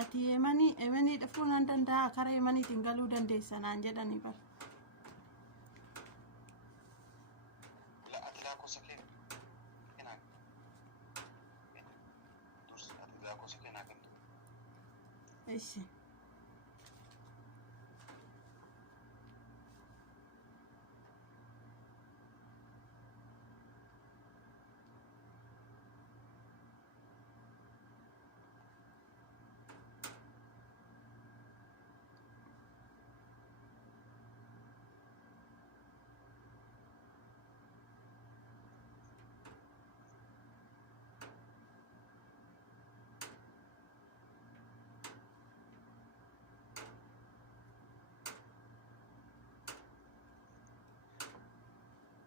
ati emanii dhufuun an danda'a karaa emaniitiin galuu dandeessa naan jedhanii bar. La ati lakkoofsa kee kenaa dursi ati lakkoofsa kee naa kennu. Ishi.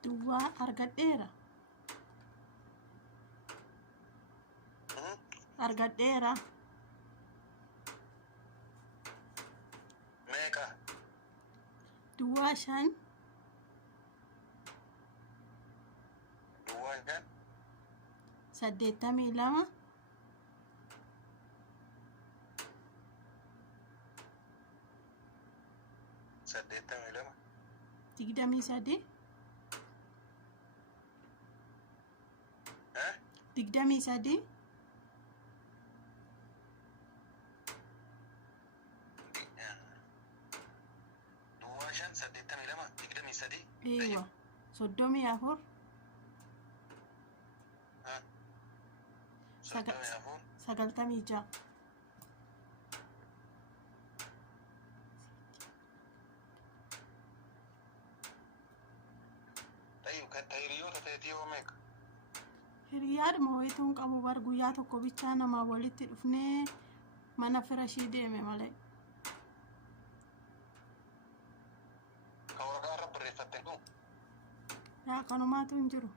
Duwwaa argadheera. Argadheera. Meeqa? Duwwaa 5. Duwwaa 5. 82. 82. 23. 23. Duwwaa 5 82 23. Eewa. 34. 96. Tayyib kan hiriyoota ta'eetii yoo meeqa? Hiriyaadhuma wayituun qabu bar guyyaa tokko bichaa namaa walitti dhufnee mana firashii deeme malee. Kan waraqaa irra barreeffatte nu? Yaa kanumaatu hin jiru.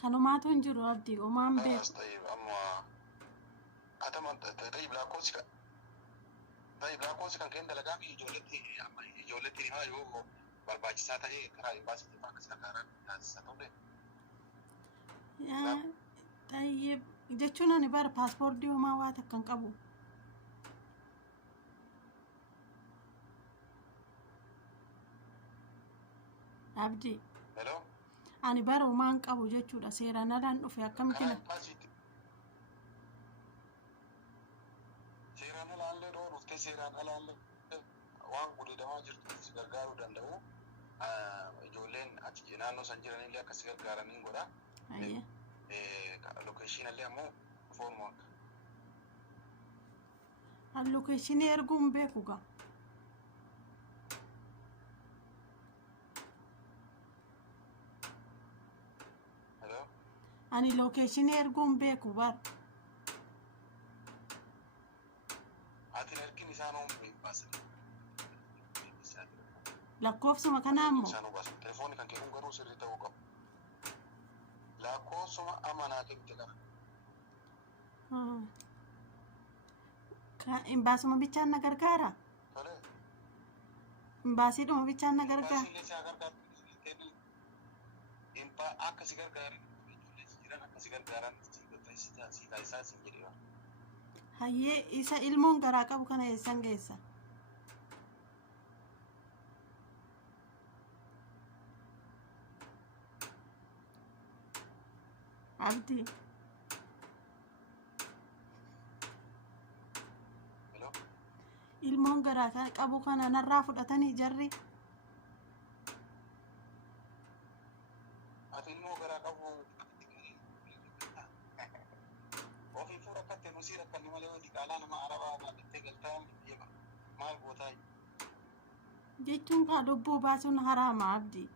Kanumaatu hin jiru abdii omaan beeku. Tayyib amma ataman tayyib lakkoofsi kan tayyib lakkoofsi kan keen dalagaa fi ijoolletti himaa yoo barbaachisaa ta'ee karaa imbaasiitiin akka sararaan taasisaa ta'uu Tayyib jechuun ani bara paaspoortii homaa waa takka hin qabu. Abdii. Hello? Ani bara homaa hin qabu jechuudha seeraan alaan dhufe akkamitti seeraan alaallee dhoo dhuftee seeraan alaallee waan gudeedamaa jirtu si gargaaruu danda'u ijoolleen achi naannoo san jiranillee akka si gargaaraniin godha. Lokeeshinallee ammoo foonuma lokeeshinii erguun beeku gaa. Ani lokeeshinii erguun beeku bar. Ati ergin isaan oomishee baasan. Lakkoofsuma kanaa immoo. Isaan baasan. Telefoonni kan kennuun garuu sirrii ta'uu qabu. Lakkoofsuma amanaa kennite kana. Imbaasuma bichaan na gargaara. Tole. Imbaasiidhuma bichaan na gargaara. Imbaasiilee si gargaaru. Akka si gargaaran. Akka si gargaaran si taasisaa si jedhee waan. Hayyee isa ilmoon garaa qabu kana eessan geessa? Abdii. Ilmoon garaa qabu kana narraa fudhatanii jarri. Ati ilmoo garaa qabu ofii fuura katte nusii rakkanni malee wanti qaalaa nama arabaa dhaabbattee galtaan maal gootaa jechuun kaa lubbuu baasuun haraama abdii.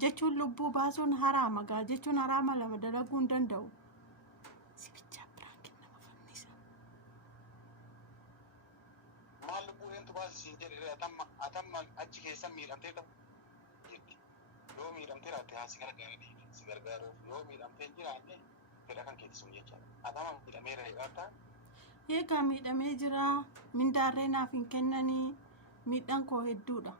jechuun lubbuu baasuun haraama gaa jechuun haraama lama dalaguu hin danda'u. Sibicha biraan kennama fannisa. Maal lubbuu eentu baasisiin jedhe atamma achi keessa miidhamtee qabu. Yoo miidhamtee raatte haa si gargaaranii si gargaaruuf yoo miidhamtee jiraanne fedha kan keetti sun jechaadha. Atama miidhameera jedhaata. Eegaa miidhamee jira. Mindaarree naaf hin kennanii. Miidhaan koo hedduudha.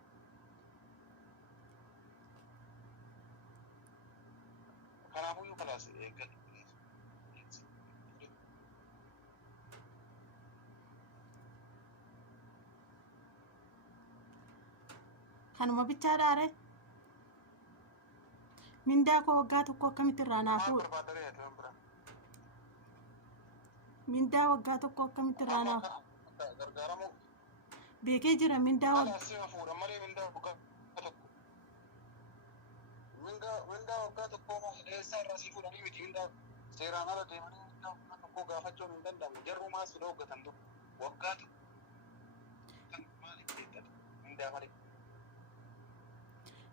Kanaafuu kalaas eeggadhu. Kanuma bichaadhaare. Mindaa koo waggaa tokko akkamitti irraa naa fuudha? Mindaa waggaa tokko akkamitti irraa naa gargaaramu beekee jira mindaa waggaa fuudha malee mindaa waggaa tokko. Mindaa waggaa tokko eessaa irraa sii fuudhanii miti mindaa seeraan ala deemanii mindaa waggaa tokko gaafachuun hin danda'amu. Jarru maas fida hoggatan dur waggaa tokko maaliif eeggatu mindaa malee.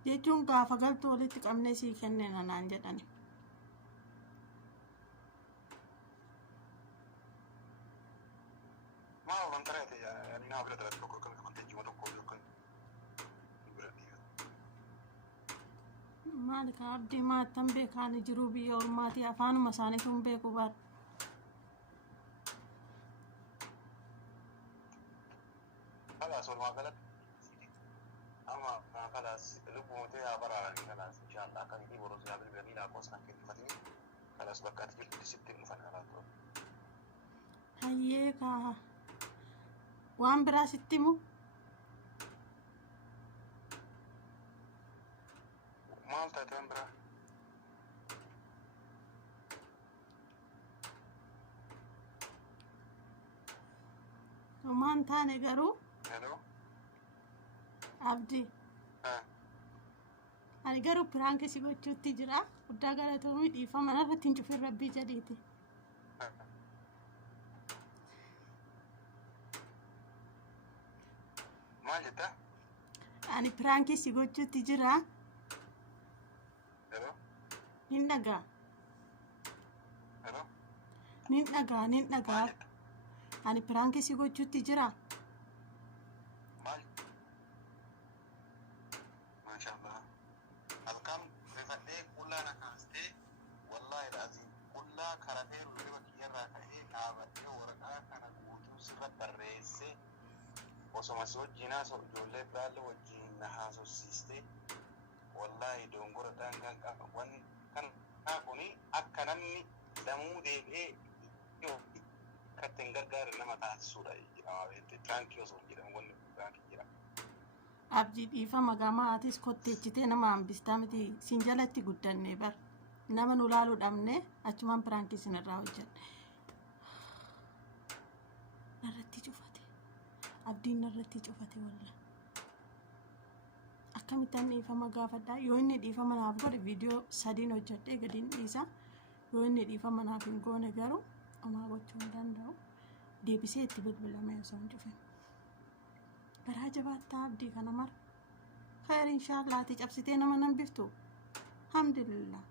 Jechuun gaafa galtu walitti qabnee sii kennina naan jedhani. Maal waan tareete yaani naa bira tareete tokko kan amanteejjima tokko yookaan bira dhiiga. Maali kan abdii maattan beekaani jiruu biyya ormaatii afaanuma isaaniitu hin beeku bara. Kalaas walumaa galatti amma kalaas lubbumtee haa baraaranii kalaas inshaallah akkamitti boros yaa bilbilanii laakkoos kan kennifatanii kalaas bakka ati jirtu sitti hin dhufan kalaas ta'u. Hayyee kaa waan biraa sitti himu? Maal taate waan biraa? Homaan taane garuu. Hello. Abdii. Ani garuu piraanka si gochuutti jira. Guddaa galatoomii dhiifama irratti hin cufin rabbii jedhiiti. Maal jetta? Ani piraanka si gochuutti jira. Hello. Nin dhagaa. Hello. Nin dhagaa. Ani piraanka si gochuutti jira. Mashallah. Halkan rifadhee qullaa na kaastee wallaahi laazim qullaa karatee rurriba kiyyarraa ka'ee dhaabadhee waraqaa kana guutuu sirra barreessee osoma si wajjin haasa'u ijoollee biraallee wajjin na haasofsiistee wallaahi dongora daangaan qaba wanni kanaa kuni akka namni lamuu deebi'ee katteen gargaare nama taasisuudha jedhama beekte tiraankii osoo hin jedhamu wanni tiraankii jedhama. Abdii dhiifama gamaa atis kotteechitee nama hambistaa miti siin jalatti guddannee bar nama nu laaluu dhabne achumaan piraankii sin irraa hojjedhe. Narratti cufate. Abdiin narratti cufate walla. Akkamittaan dhiifama gaafadhaa yoo inni dhiifama naaf godhe viidiyoo 3 hojjedhee gadiin dhiisa. Yoo inni dhiifama naaf hin goone garuu homaa gochuu hin danda'u. Deebisee itti bilbilame osoo hin cufin. Garaa jabaattaa abdii kana mara. Khayr inshallah ati cabsitee nama nan biftu. Alhamdulillah.